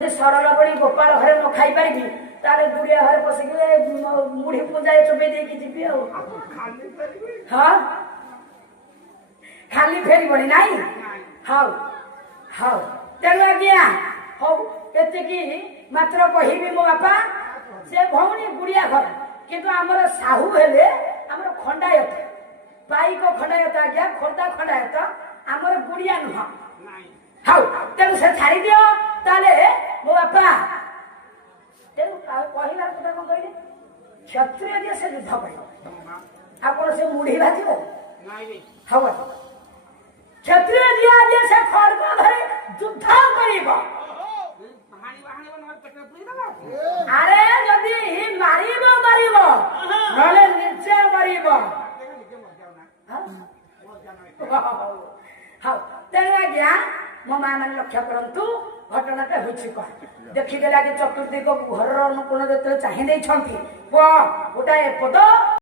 सरल बड़ी गोपाल घरे न खाई पारि ताले गुड़िया घरे पसिक मुढ़ी पूजाए चोबे दे जी हाँ खाली फेरी बड़ी नाई हाउ हाउ तेणु आज्ञा हौ एतिकी मात्र कहबी मो बापा से भौणी गुड़िया घर किंतु आमर साहू हेले आमर खंडायत पाइक खंडायत आज्ञा खोर्धा खंडायत आमर गुड़िया नुह हाउ तेणु से छाड़ी दियो ताले मो बापा तेणु कहला कथा कौन कहले क्षत्रिय दिए से युद्ध कर आपण से मुढ़ी भाजिब हव क्षत्रिय दिए से खर्ग धरे युद्ध करिब अरे जदि मारिब मारिब नले निश्चय मारिब हाउ तेणु आज्ञा मो माँ मैंने लक्ष्य करतु घटनाटा हो देखीदे कि चतुर्दिक घर अनुकूल जो चाहिए गोटाए पद